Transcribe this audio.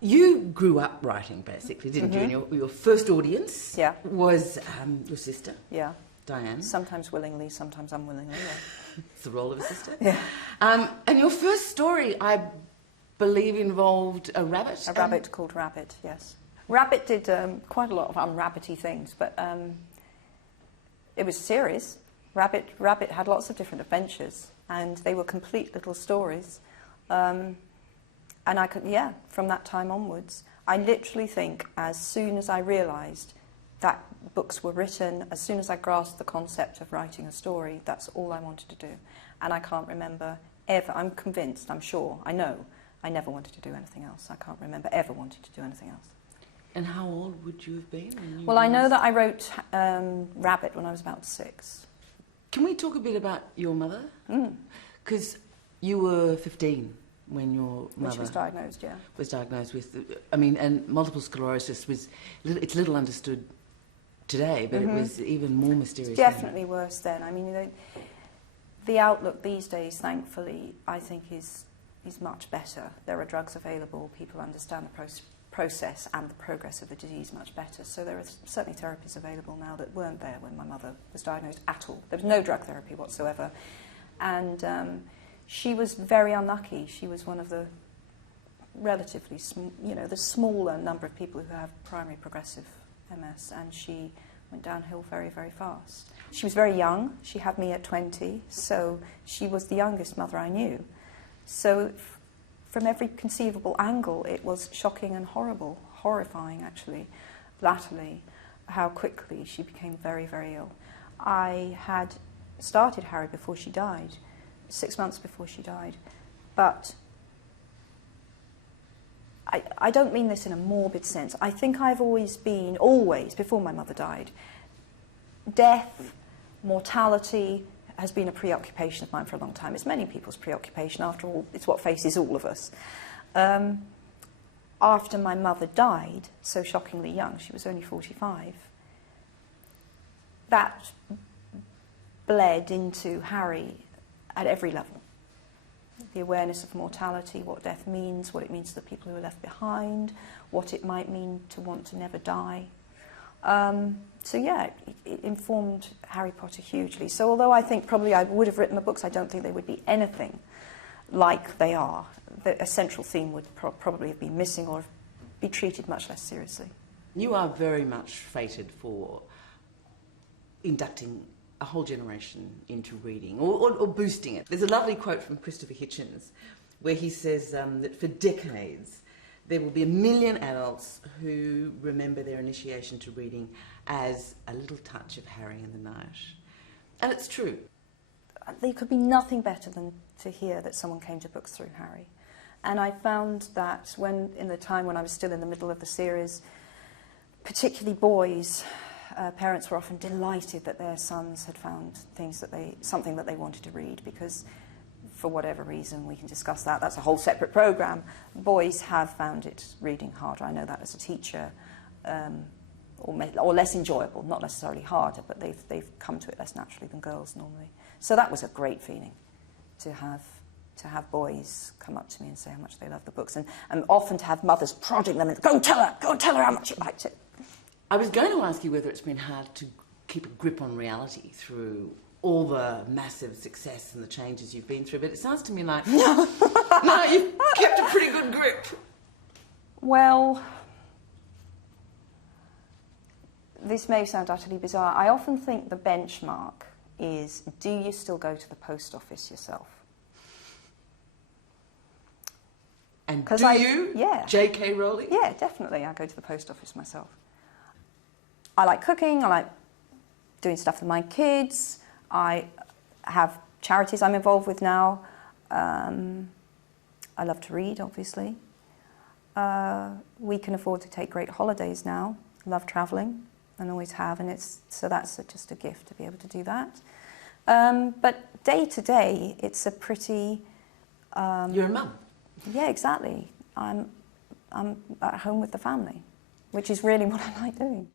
You grew up writing, basically, didn't you? And your first audience was your sister, Diane. Sometimes willingly, sometimes unwillingly. Yeah. It's the role of a sister. Yeah. And your first story, I believe, involved a rabbit. A rabbit called Rabbit, yes. Rabbit did quite a lot of unrabbity things, but it was a series. Rabbit had lots of different adventures, and they were complete little stories. And I could, from that time onwards, I literally think as soon as I realised that books were written, as soon as I grasped the concept of writing a story, that's all I wanted to do. And I can't remember ever, I'm convinced, I'm sure, I know, I never wanted to do anything else. I can't remember ever wanting to do anything else. And how old would you have been when you Well, I know that I wrote Rabbit when I was about 6. Can we talk a bit about your mother? Because you were 15 when your mother... Which was diagnosed, yeah. Was diagnosed with... I mean, and multiple sclerosis was... It's little understood today, but it was even more mysterious. It's definitely worse then. I mean, the outlook these days, thankfully, I think is much better. There are drugs available, people understand the process and the progress of the disease much better. So there are certainly therapies available now that weren't there when my mother was diagnosed at all. There was no drug therapy whatsoever. And she was very unlucky. She was one of the relatively, the smaller number of people who have primary progressive MS, and she went downhill very, very fast. She was very young. She had me at 20, so she was the youngest mother I knew. So from every conceivable angle, it was shocking and horrible, horrifying actually, latterly, how quickly she became very, very ill. I had started Harry before she died, 6 months before she died, but I don't mean this in a morbid sense. I think I've always, before my mother died, death, mortality has been a preoccupation of mine for a long time. It's many people's preoccupation. After all, it's what faces all of us. After my mother died, so shockingly young, she was only 45, that bled into Harry at every level. The awareness of mortality, what death means, what it means to the people who are left behind, what it might mean to want to never die. So yeah, it informed Harry Potter hugely. So although I think probably I would have written the books, I don't think they would be anything like they are. A central theme would probably have been missing or be treated much less seriously. You are very much fated for inducting a whole generation into reading, or boosting it. There's a lovely quote from Christopher Hitchens where he says that for decades there will be 1 million adults who remember their initiation to reading as a little touch of Harry and the Night. And it's true. There could be nothing better than to hear that someone came to books through Harry. And I found that in the time when I was still in the middle of the series, particularly boys, parents were often delighted that their sons had found something that they wanted to read, because for whatever reason, we can discuss that, that's a whole separate programme, boys have found reading harder. I know that as a teacher, or less enjoyable, not necessarily harder, but they've come to it less naturally than girls normally. So that was a great feeling, to have boys come up to me and say how much they love the books, and often to have mothers prodding them and go and tell her how much you liked it. I was going to ask you whether it's been hard to keep a grip on reality through all the massive success and the changes you've been through, but it sounds to me like, no, you've kept a pretty good grip. Well, this may sound utterly bizarre. I often think the benchmark is, do you still go to the post office yourself? And do you? Yeah. JK Rowling? Yeah, definitely. I go to the post office myself. I like cooking, I like doing stuff with my kids, I have charities I'm involved with now, I love to read, obviously. We can afford to take great holidays now, love travelling, and always have, and so that's just a gift to be able to do that. But day to day, it's a pretty... You're a mum? Yeah, exactly. I'm at home with the family, which is really what I like doing.